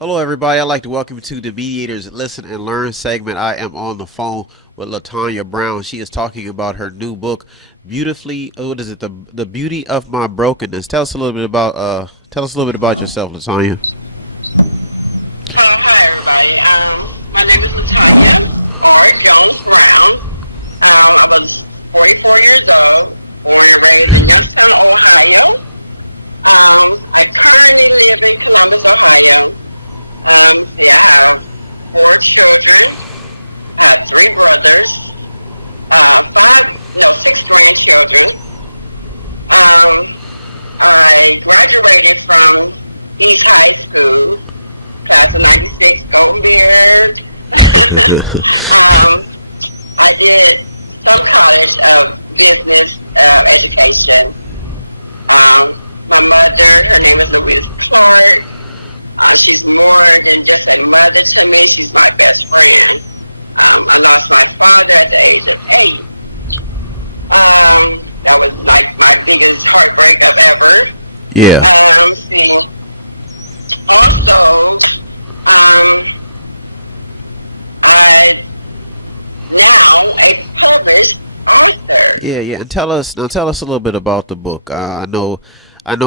Hello, everybody. I'd like to welcome you to the Mediator's Listen and Learn segment. I am on the phone with LiTonya Brown. She is talking about her new book, Beautifully. What is it? The Beauty of My Brokenness. Tell us a little bit about yourself, LiTonya. Hi, everybody. My name is LiTonya Jones Brown. I was 44 years old, born and raised in Youngstown, Ohio. I currently live in Columbus, Ohio. I have 4 children. I have 3 brothers, six grandchildren. I graduated from East High School, class of '96, Golden Beard. I did some college of business education. My mother, her name is Louise Clark. She's more than just a mother to me. She's my best friend. I lost my father at the age of 8. That was like my biggest heartbreak of ever. Yeah. Also, I now a published author. Yeah. And tell us a little bit about the book. I know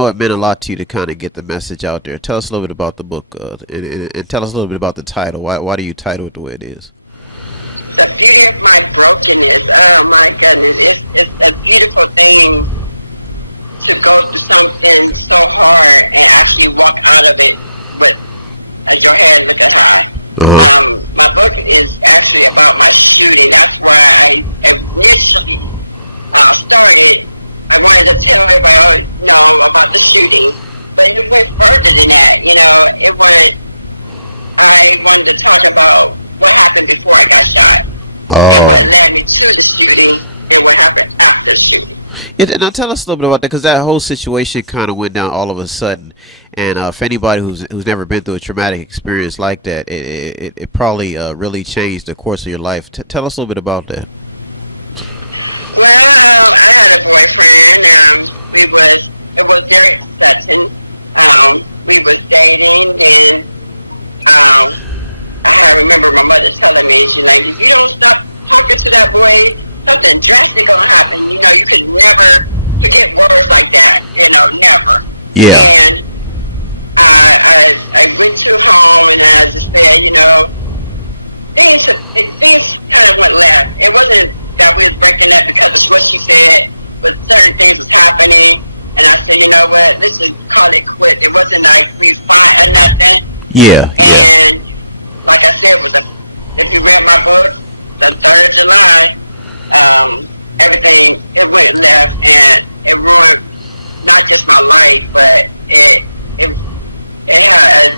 it meant a lot to you to kind of get the message out there. Tell us a little bit about the book, and tell us a little bit about the title. Why do you title it the way it is? The beauty of my brokenness. Oh my goodness, it's a beautiful thing to go through something so hard and actually walk out of it with your head looking high. My book is actually about my shooting. That's why I initially started. I wanted to tell everybody, about the shooting, but it went further than that. I wanted to talk about what happened before I got shot, and what led me to the shooting, and what happened after the shooting. And now tell us a little bit about that, because that whole situation kind of went down all of a sudden. And for anybody who's never been through a traumatic experience like that, it probably really changed the course of your life. Tell us a little bit about that. Well, I had a boyfriend. It was very sudden. We was dating, and I remember my mother telling me, she's like, if you don't stop talking to that boy, something drastic gonna happen. You could never forget words like that. Never. Yeah. And I went to home, and I just said, things kind of went left. It wasn't that we was breaking up because of what she said, but certain things was happening, and I said, you know what, let's just call it quit. It wasn't like we fought or nothing. Yeah. And like I said, if you read my book, the 3rd of July, everything, it went left, and it ruined not just my life, but it had a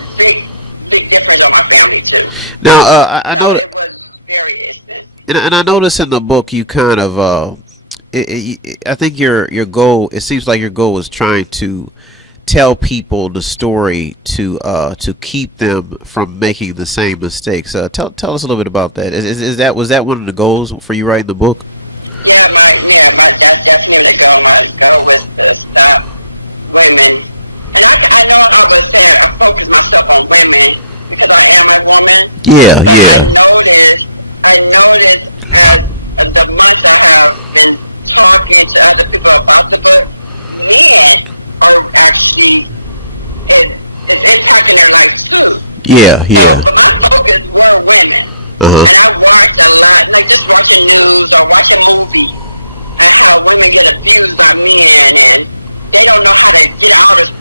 big difference on my family too. Now, I know it was very instant. And I noticed in the book you kind of, I think your goal. It seems like your goal was trying to tell people the story to keep them from making the same mistakes. Tell us a little bit about that. Was that one of the goals for you writing the book? Yeah, that's definitely the goal. My goal was to stop women, and I know I was saying I focus myself on women because I am a woman. Yeah, but yeah. I noticed as the months I have been talking to other people about the book, men are actually it's impacting their life too. Yeah. So, but my focus were women, and I watched a lot, like just watching news or watching movies, and how women get abused by men, and they don't know how to get out of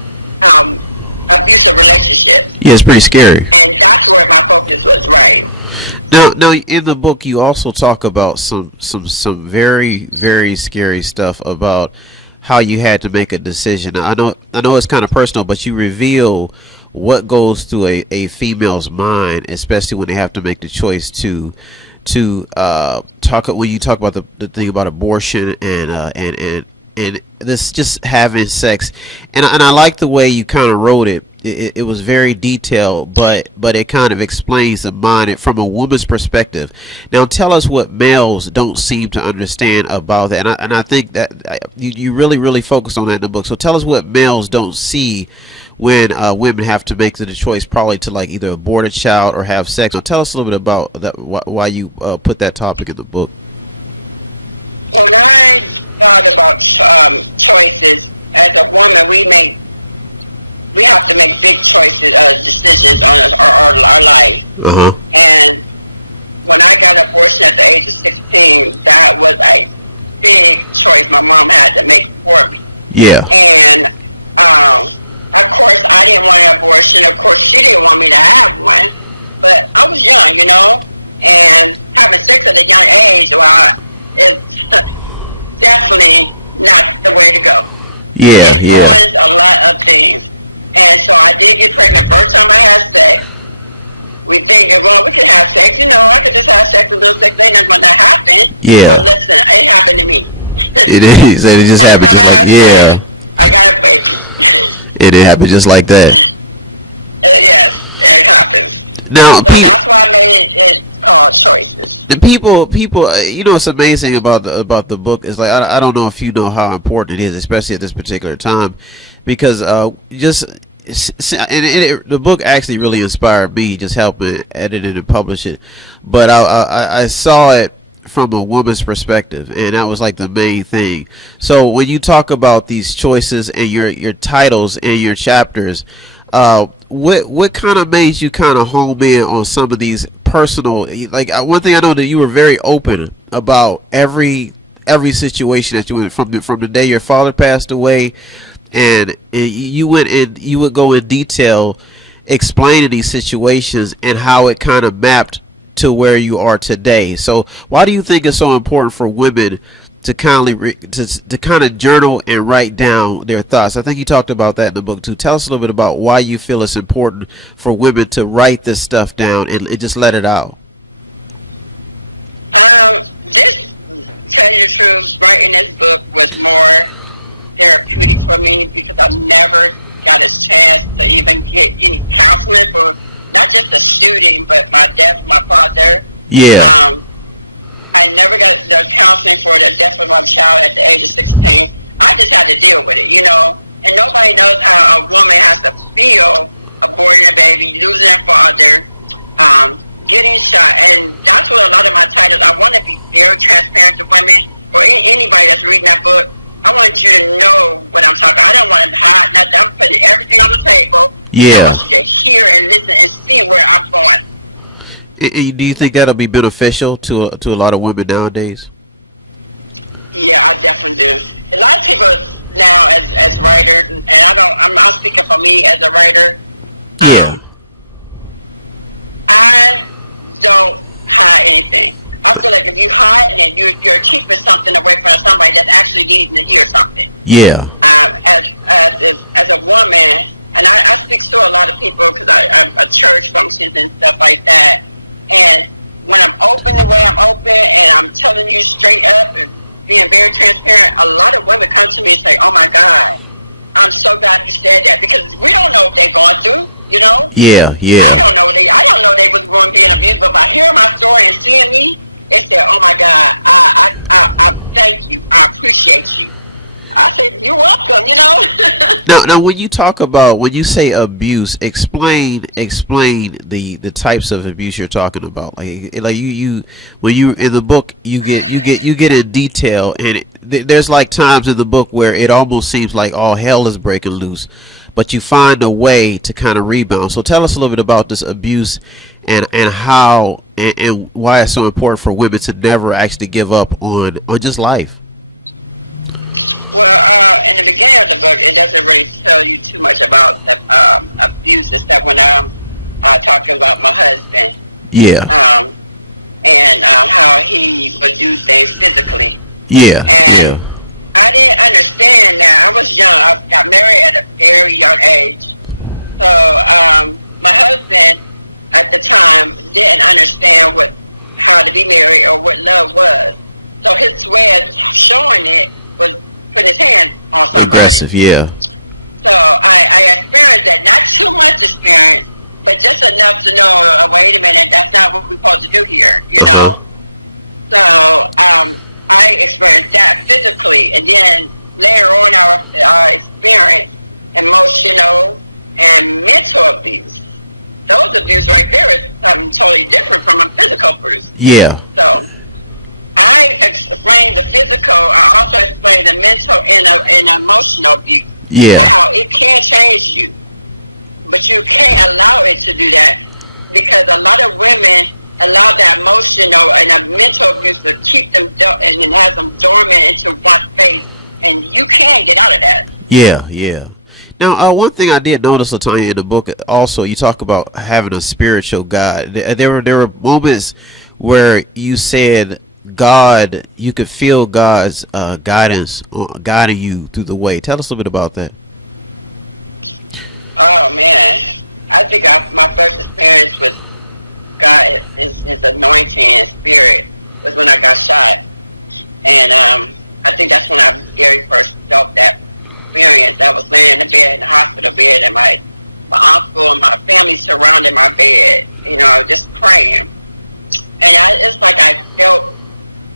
abusive relationships. Yeah, it's pretty scary. And that's where my focus was, right? Now, in the book, you also talk about some very, very scary stuff about how you had to make a decision. I know it's kind of personal, but you reveal what goes through a female's mind, especially when they have to make the choice to talk when you talk about the thing about abortion and this just having sex, and I like the way you kind of wrote it. It was very detailed, but it kind of explains the mind from a woman's perspective. Now, tell us what males don't seem to understand about that, and I think that you really focus on that in the book. So tell us what males don't see when women have to make the choice probably to like either abort a child or have sex. So tell us a little bit about that, why you put that topic in the book. When I thought about choices, as a woman, we have to make big choices, decisions on our life. And when I got an abortion at the age of 16, that was a big choice my mom had to make for me. Yeah. And of course, I didn't want an abortion. Of course, she didn't want me to have one. But I was young, and having sex at a young age, well, it's definitely not the way to go. Yeah, it ruins a lot of things. And so I did get pregnant first time I had sex. We think, well, we can have sex. I could just have sex, a little sex, ain't nothing gonna happen. Yeah. But listen, it happened to me. It is. It just happened. Sex, I got a baby. It happened just like that. Yes, it happens. Now, so that's why I made it called Choices. The people, what's amazing about the book is like I don't know if you know how important it is, especially at this particular time, because the book actually really inspired me, just helping edit it and publish it. But I saw it from a woman's perspective, and that was like the main thing. So when you talk about these choices and your titles and your chapters, what kind of made you kind of home in on some of these personal, like one thing I know that you were very open about every situation that you went from the day your father passed away, and you would go in detail explaining these situations and how it kind of mapped to where you are today. So why do you think it's so important for women to kind of journal and write down their thoughts? I think you talked about that in the book too. Tell us a little bit about why you feel it's important for women to write this stuff down and just let it out. This, tell you the truth, writing this book was more therapeutic for me because I never got a chance to even get any counseling for not just the shooting, but my death of my father. Yeah. I never got the counseling for the death of my child at the age of 16. I just had to deal with it, and nobody knows how a woman has to feel aborting a baby, losing their father, getting shot. And that's what a lot of my titles, I want to be very transparent to women or anybody that's reading that book. I want you to know what I'm talking about. I don't want to hide nothing. I'm putting everything on the table. Yeah. I want you to hear and listen and see where I'm going. Do you think that'll be beneficial to a lot of women nowadays? Yeah, I definitely do. A lot of people now, as writers, and I'm not speaking for me as a writer. Yeah. I don't hide anything. I feel like if you hide it, you're keeping something away from somebody that's actually needing to hear something. Yeah. As a woman, and I speak to a lot of people because I'm at church functions and stuff like that. And when I'm open the way I'm open and I'm telling you straight up and being very transparent, a lot of women come to me and say, "Oh my God, I'm so glad you said that," because we don't know what they're going through, Yeah. I don't know they was going to be abused, but by hearing my story and seeing me, they said, "Oh my God, I thank you, I appreciate you." I said, "You're welcome," Now, when you say abuse, explain the types of abuse you're talking about. Like you when you in the book you get in detail, and there's like times in the book where it almost seems like all hell is breaking loose, but you find a way to kind of rebound. So tell us a little bit about this abuse and how and why it's so important for women to never actually give up on just life. Well, in the beginning of the book, it doesn't really tell you too much about the abuse, except when I'm talking about my husband. Yeah. And how he would do things physically. Yeah. And I didn't understand that. I was young. I got married at a very young age. So my husband at the time didn't understand how to be married or what love was. So his way of showing it was putting his hands on somebody. Aggressive, yeah. So I experienced that. Not too much experience, but just enough to know, wait a minute, that's not what we're supposed to do here, know? So I experienced that physically, and then later on I experienced emotional and mental abuse. Those abuse right there is something totally different from a physical abuse. Yeah. So I explained the physical. I also explained the mental and emotional abuse. Yeah. How it can change you, but you can't allow it to do that, because a lot of women allow that emotional and a mental abuse to keep them and has them dormant into one space, and you can get out of that. Yeah, yeah. Now, one thing I did notice, LiTonya, in the book, also you talk about having a spiritual guide. There were moments where you said God, you could feel God's guidance guiding you through the way. Tell us a little bit about that. Oh man, I think my first experience with God, his anointing and spirit, was when I got shot, and I think that's when I very first felt that experience. I was laying in the bed, in the hospital bed, and my uncle and my family surrounded my bed, just praying, and it's like I felt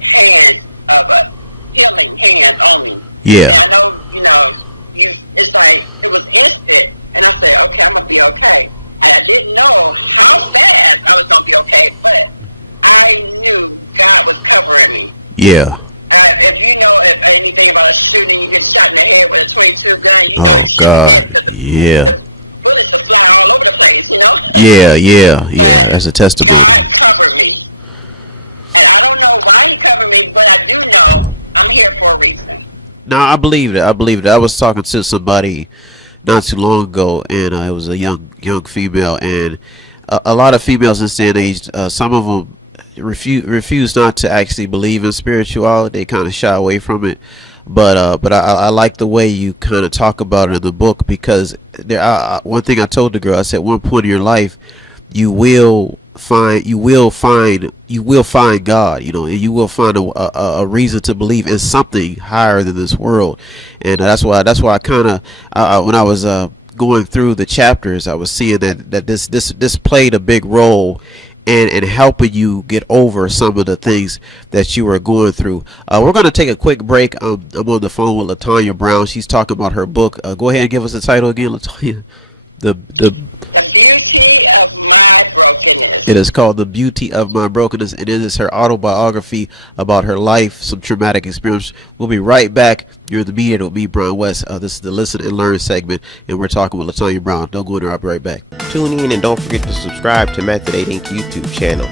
hands of a healing hands on me. Yeah. And I know, it's like it was instant, and I said, okay, I'm gonna be okay. I didn't know how fast I was gonna be okay, but I knew God was covering me. Yeah. If you know anything about a shooting, you get shot in the head with a .22 gun, you know you shouldn't be dead, because the bullets will fly all over the place, Yeah. That's a testimony. God covered me. And I don't know why he covered me, but I do know I'm here for a reason. No, I believe it. I was talking to somebody not too long ago, and it was a young female, and a lot of females in this day and age, some of them refuse not to actually believe in spirituality. They kind of shy away from it. But I like the way you kind of talk about it in the book, because one thing I told the girl, I said, at one point in your life, you will find God, and you will find a reason to believe in something higher than this world. And that's why I kind of when I was going through the chapters, I was seeing that this played a big role in helping you get over some of the things that you were going through. We're going to take a quick break. I'm on the phone with LiTonya Brown. She's talking about her book. Go ahead and give us the title again, LiTonya. The Beauty of My Brokenness. It is called The Beauty of My Brokenness, and it is her autobiography about her life, some traumatic experience. We'll be right back. You're the Mediator with me, Brian West. This is the Listen and Learn segment, and we're talking with LiTonya Brown. Don't go anywhere. I'll be right back. Tune in and don't forget to subscribe to Method 8 Inc. YouTube channel.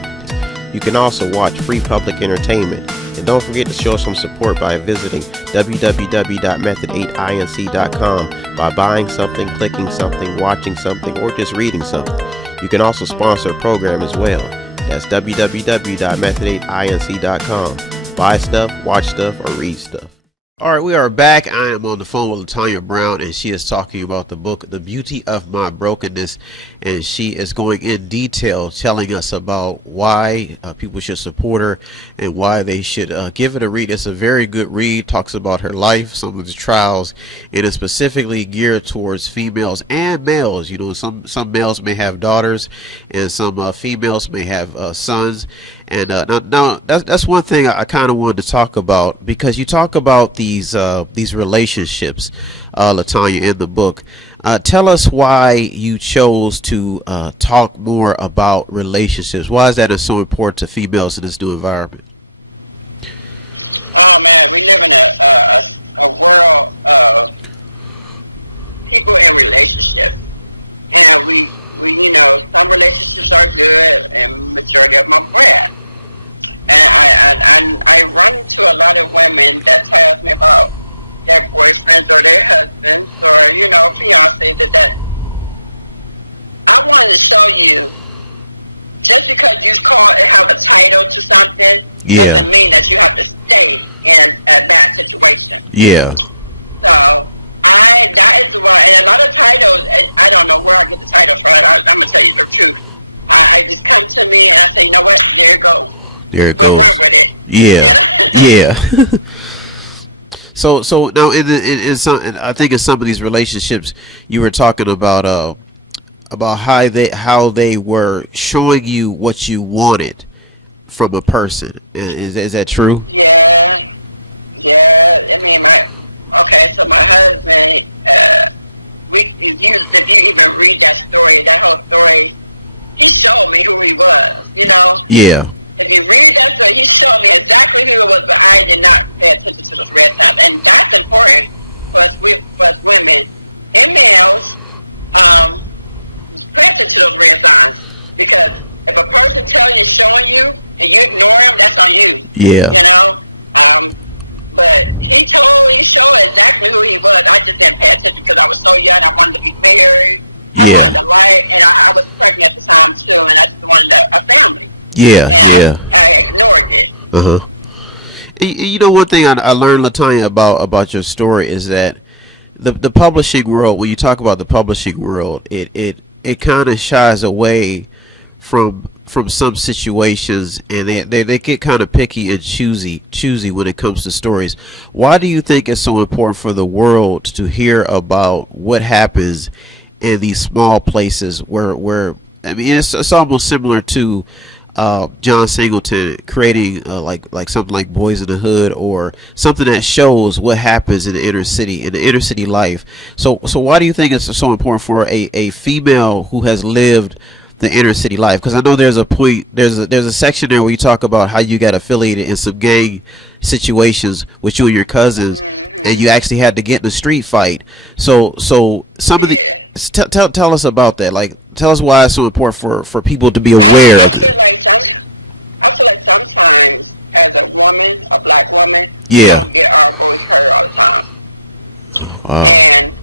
You can also watch free public entertainment. And don't forget to show some support by visiting www.method8inc.com by buying something, clicking something, watching something, or just reading something. You can also sponsor a program as well. That's www.method8inc.com. Buy stuff, watch stuff, or read stuff. All right, we are back. I am on the phone with LiTonya Brown, and she is talking about the book, The Beauty of My Brokenness, and she is going in detail telling us about why people should support her and why they should give it a read. It's a very good read. Talks about her life, some of the trials, and it's specifically geared towards females and males. Some males may have daughters, and some females may have sons. And now that's one thing I kind of wanted to talk about, because you talk about these relationships, LiTonya, in the book. Tell us why you chose to talk more about relationships. Why is that so important to females in this new environment? Oh man, we live in a world of people in relationships, and we some relationships are good, and majority of them are bad. And I run into a lot of women that tells me about their boyfriends or their husbands or fiance that I wanted to show you, just because you have a title to something doesn't mean that you have to stay in a bad situation. Yeah. So that is why, and a lot of titles, I don't know where I get the titles from. I'm gonna tell you the truth. I just come to me and I say, you know what? There it goes. There it we'll goes. run with it. Yeah. Yeah. So now in some, I think in some of these relationships, you were talking about how they were showing you what you wanted from a person. Is that true? Yeah. I mean, so my husband, we if you even read that whole story, he showed me who he was. Yeah. If you read that story, he showed me exactly who it was, but I did not pay attention to those red signs, and that's important for us women and males. Pay attention to those red signs, because if a person telling you, showing you, and you ignore him, that's on you. Yeah. But he showed exactly who he was. I just didn't pay attention because I was so young. I wanted to be married. I wanted to and I was pregnant at the time too, and I just wanted a family. Yeah. And I ignored it. One thing I learned, LiTonya, about your story is that the publishing world, when you talk about the publishing world, it kind of shies away from some situations, and they get kind of picky and choosy when it comes to stories. Why do you think it's so important for the world to hear about what happens in these small places where I mean, it's almost similar to John Singleton creating like something like Boys in the Hood, or something that shows what happens in the inner city life. So why do you think it's so important for a female who has lived the inner city life? Because I know there's a section there where you talk about how you got affiliated in some gang situations with you and your cousins, and you actually had to get in a street fight. So some of the tell us about that. Like, tell us why it's so important for people to be aware. I feel like sometimes as a woman, a black woman, we don't get our voice heard all the time. And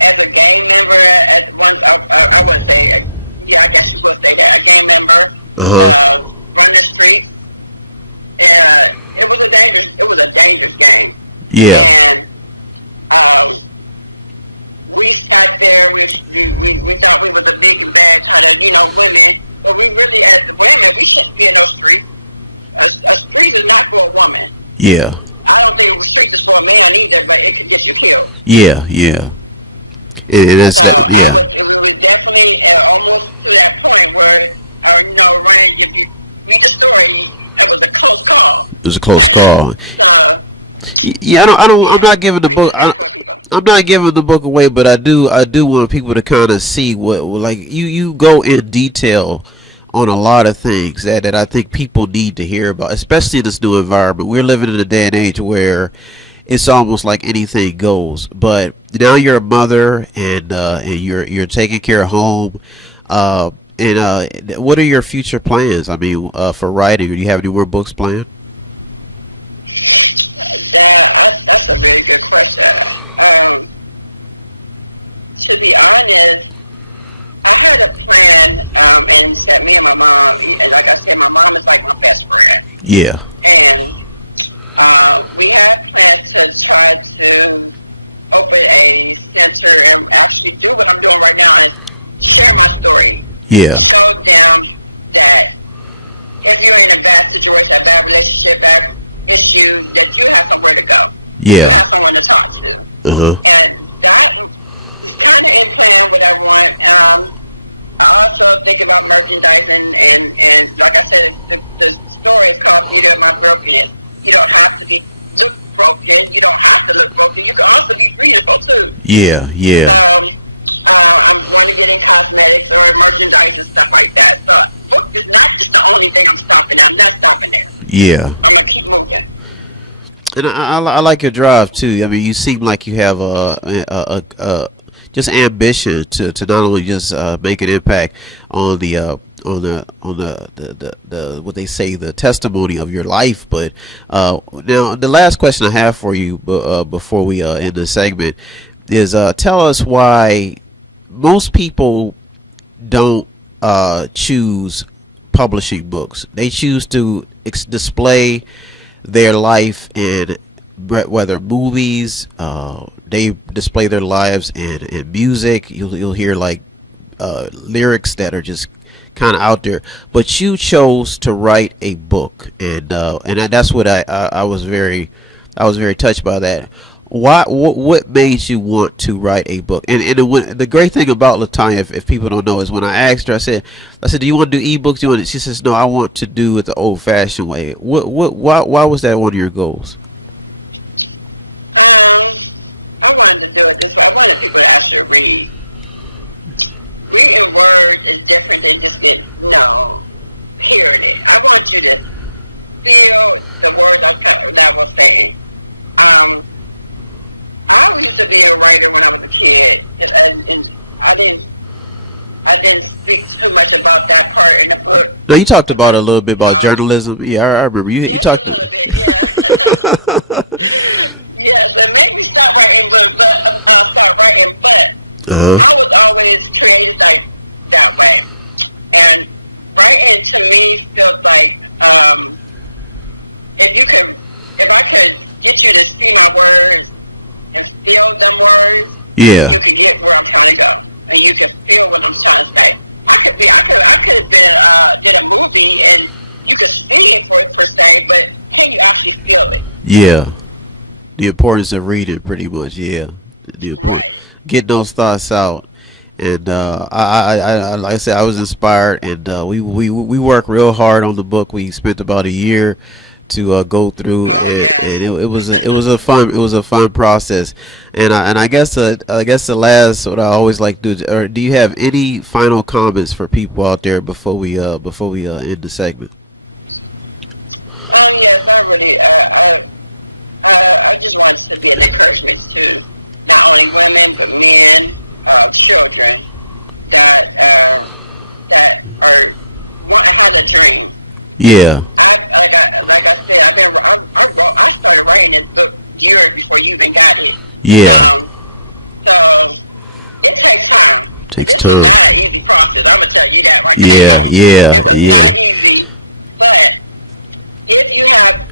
as a gang member, I would say, I guess you would say that, a gang member, run the streets. It was a dangerous game. Yeah. And we sat there. We thought we was a big and bad kind of women, but we really, as the women, we shouldn't be in those streets. A street is not for a woman. Yeah. I don't think a street is for a man either, but it could get you killed. Yeah. We were definitely almost to that point where, Ryan, if you read the story, it was a close call. It was a close call. I'm not giving the book. I'm not giving the book away, but I do want people to kind of see what, like, you go in detail on a lot of things that I think people need to hear about, especially in this new environment. We're living in a day and age where it's almost like anything goes. But now you're a mother, and you're taking care of home. And what are your future plans? I mean, for writing, do you have any more books planned? That's a very good question. To be honest, I had a plan, and said me and my mom, and like I said, my mom is like my best friend. Yeah. And we had plans to try to open a center and actually do what I'm doing right now, and share my story. Yeah. Show them that if you're in a bad situation, a bad relationship, bad issue, that you have somewhere to go. Yeah. You have someone to talk to. And that is kind of in plan what I want. I also think about merchandising, and like I said, the story is called Beauty of My Brokenness. You don't have to look broken. You don't have to look broken. You can also be beautiful too. Yeah. I'm going to get in cosmetics or merchandise and stuff like that. So book is not just the only thing I'm stopping at. I'm not stopping there. Yeah. I'm going to keep moving. And I like your drive too. I mean, you seem like you have just ambition to not only just make an impact on the what they say, the testimony of your life, but now the last question I have for you before we end the segment is tell us why most people don't choose publishing books. They choose to display their life in whether movies, they display their lives in music. You'll hear like lyrics that are just kind of out there, but you chose to write a book, and that's what I was very touched by that. What made you want to write a book? And the great thing about LiTonya, if people don't know, is when I asked her, I said, do you want to do ebooks? She says, no, I want to do it the old-fashioned way. Why was that one of your goals? I wanted to do it this way. I wanted people to actually read. Reading words is different than just hearing it. I want you to feel the words that I was saying. I used to be a writer when I was a kid, and I didn't speak too much about that part in the book. No, you talked about a little bit about journalism. Yeah, I remember you talked a little bit. Yeah. Yes, it made me start writing, but I was always created like that way, and writing to me feels like if I could get you to see my words and feel them words, you could get where I'm trying to go, and you can feel what I'm trying to say. I could have been did a movie and you could see it per se, but can you actually feel it? Yeah, the importance of reading, pretty much. Yeah, right. Getting those thoughts out, and I like I said, I was inspired, and we worked real hard on the book. We spent about a year to go through, and it was a fun process. And I guess the last, what I always like to do, or do you have any final comments for people out there before we end the segment? Yes, I just want to be an encouragement to not only women but men, children that had a dream. Yeah. I said, I started writing this book years before you even got it. Yeah. So it takes time. This was not an easy process. I'm gonna tell you that right now. It was not easy. But if you have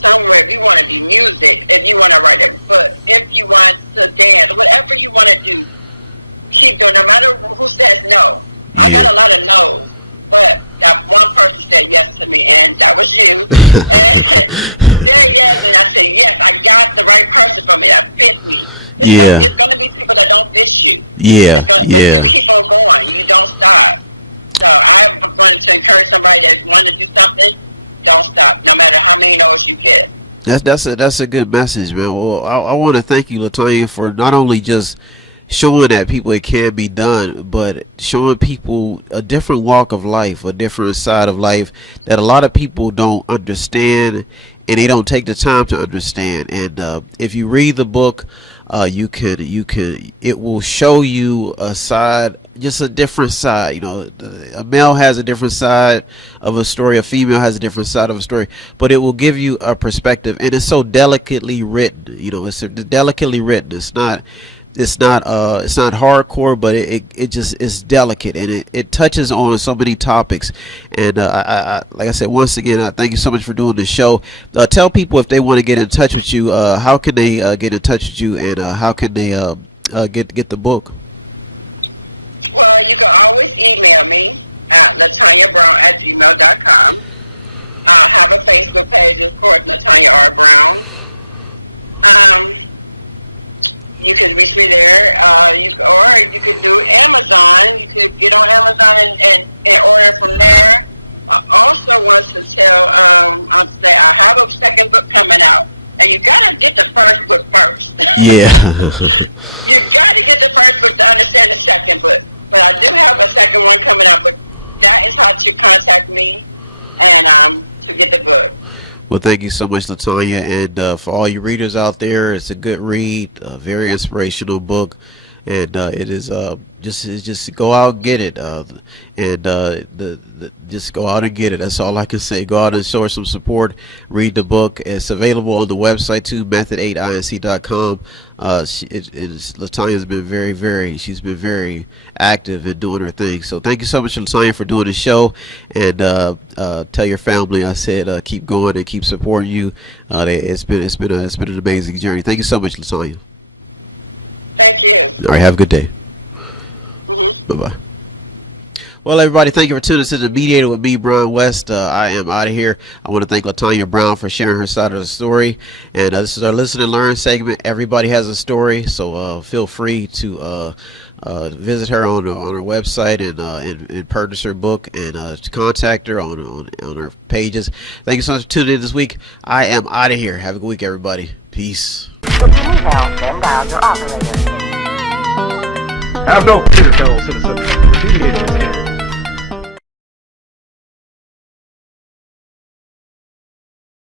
somewhere, if you want to do music, if you want to write a book, if you want to dance, whatever you want to do, keep doing. No matter who says no. I got a lot of no's, but that one person said yes to me, and that was you. And said yes, and I said yes. I got the right person for me that fits me. It's going to be people that don't fit you. But you keep on going. You don't stop. So I'm going to encourage somebody that wants to do something. Don't stop, no matter how many no's you get. That's a good message, man. Well, I want to thank you, LiTonya, for not only just showing that people it can be done, but showing people a different walk of life, a different side of life that a lot of people don't understand, and they don't take the time to understand. And if you read the book, it will show you a side, just a different side. You know, a male has a different side of a story, a female has a different side of a story, but it will give you a perspective, and it's so delicately written. You know, it's delicately written. It's not hardcore, but it's delicate, and it touches on so many topics. And I like I said, once again, thank you so much for doing the show. Tell people, if they want to get in touch with you, how can they get in touch with you, and how can they get the book? Well, you can always email me at LiTonyaBrown@gmail.com. I have a Facebook page, of course, LiTonya R. Brown. You can reach me there. You could do Amazon. You could get on Amazon and order from there. I also want to tell, I have a second book coming out, and you gotta get the first book first. Yeah. You gotta get the first book to understand the second book. But I do have a second one coming out. But that is how to contact me and to get the book. Well, thank you so much, LiTonya, and for all you readers out there, it's a good read, a very inspirational book, and it is just go out and get it, just go out and get it. That's all I can say. Go out and show some support. Read the book. It's available on the website too, method8inc.com. LiTonya's been she's been very active in doing her thing. So thank you so much, LiTonya, for doing the show, and tell your family I said keep going and keep supporting you. It's been an amazing journey. Thank you so much, LiTonya. Thank you. All right, have a good day. Mm-hmm. Bye bye. Well, everybody, thank you for tuning to the Mediator with me, Brian West. I am out of here. I want to thank LiTonya Brown for sharing her side of the story. And this is our Listen and Learn segment. Everybody has a story, so feel free to visit her on her website and purchase her book, and to contact her on her pages. Thank you so much for tuning in this week. I am out of here. Have a good week, everybody. Peace. If you need help, then dial your operator. Have no fear, fellow citizens. The Mediator is here.